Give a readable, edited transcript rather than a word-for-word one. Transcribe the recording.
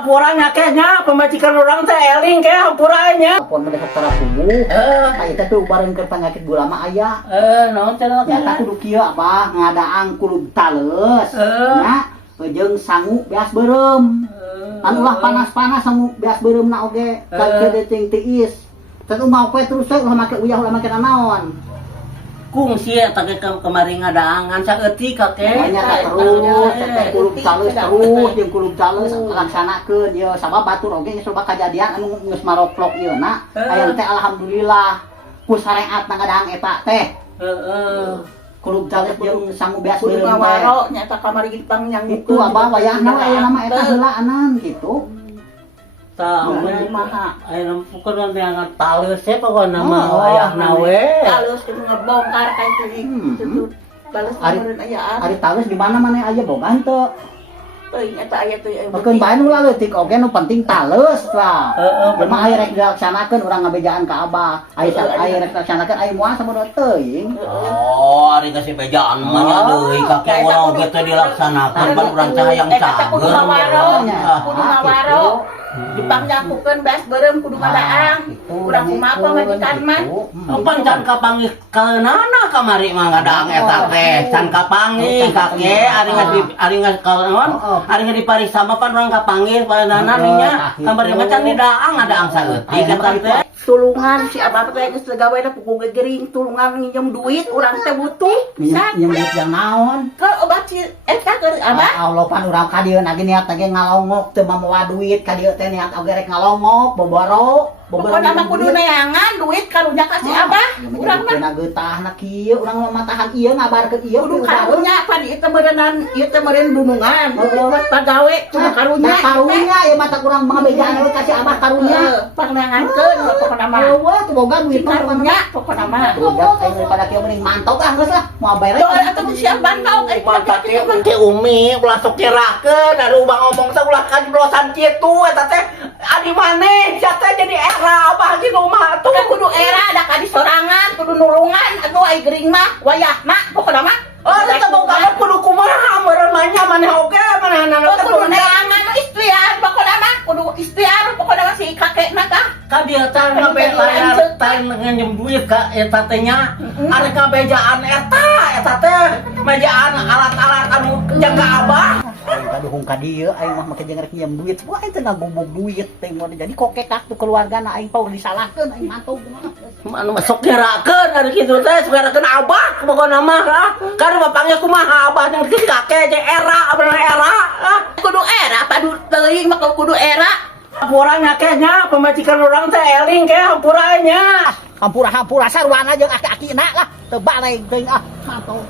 hampuranya kayaknya pemajikan orang teh eling kayak hampuranya. Pon mendekat tara subuh. Eta teh ubareun keur penyakit gula mah aya. Naon cenah Eta kudu kieu apa ngadaang kulub tales. Nya jeung sangu beas beureum. Anu ulah panas-panas sangu beas beureumna oge kade ting tiis. Teu mau poe terus ulah make uyah ulah make naon. Kungsi eta ke kemari ngadaangan saeutik kakek. Banyak terus teteh kulub tales terus jeung kulub tales laksanakeun ieu sabab batur oge geus loba kajadian anu geus maroplok ieu na. Aya teh alhamdulillah ku syariat ngadaang eta teh. Heeh. Kulub tales jeung sangu beas Kudu beureum teh. ngawaro nya eta kamari gitang nyang Itu apa wayahna aya nama eta heulaanan gitu. Tah kumaha. aya pokona teh angkat tales teh pokona mah wayahna we. Talus kudu ngebongkar ka itu. Talus meureun ayaan. Ari tales di mana mana aya boga henteu. Teuing eta aya teh. Bekeun bae nu leutik oge nu penting tales lah. Heeh. Mah aya rek dilaksanakeun urang ngabejaan ka Abah. Aya rek dilaksanakeun aya moal sabodo teuing. Oh, ari kasih bejaan mah nya deui kakek urang oge teh dilaksanakeun pan urang teh hayang Eta kudu cager. ngawaro, Ah, kudu ngawaro. Dipangjakukeun beas beureum kudu ngadaang. Urang kumaha pamajikan mah. Pan can kapanggih kaeunana kamari mah ngadaang eta teh. Can kapanggih kakek ari kaon, ari dipariksa mah pan urang kapanggih panana nya. Kamari mah can didaang ngadaang saeutik eta teh. Tulungan si abah teh geus gaweana pukul gegering tulungan nginjem duit urang teh butuh bisa Nyembut yang naon? ke obat si eta ke abah Allah pan urang ka dieu lagi niat lagi ngalongok teu mamoa duit ka dieu teh niat oge rek ngalongok boboro. pokoknya mah kudu neangan duit karunya ka si abah urang mah kena geutahna kieu urang mah matahan ieu ngabarkeun ieu kudu karunya pan ieu teh meureun dunungan buat pagawe kudu karunya karunya ya mata kurang mangabejaan we kasih abah karunya pangangankeun pokona mah eueuh teu boga duit mah karunya pokona mah udah ayo daripada kieu mending mantau ah geus lah mau bayar doa atuh siap bantau Mantap ieu teh Umi ulah sok nyerahkeun ada ubah ngomong teh ulah kajeblosan kitu eta teh adi maneh sia teh jadi era abah kitu mah tuh kudu era ada kadi sorangan kudu nulungan atuh ai gering mah wayahna pokona mah eta boga kudu kumaha meureun mah nya maneh oge manehna teh kudu neangan istiar pokona mah kudu istiar pokona mah si kakekna tah ka dieu teh ngabe layar teh nginjem duit ka eta teh nya ari kabejaan eta teh mejaan alat-alat anu jaga abah tadi hung ka dieu aing mah make jeung rek nyem duit wah itu ngagubuk duit teh mun jadi kokek aktu keluargana aing pau disalahkeun aing mantau kumaha anu sok nyerakeun ari kitu teh sok nyerakeun abah pokona mah kan bapangnya kumaha abah jeung si kakek jeung era abah era kudu era padu teuing mah kudu era hampuranya kayaknya pemajikan orang teh eling kayak hampuranya hampura-hampura sarwana jeung aki-akina lah teu baleng teuing mantau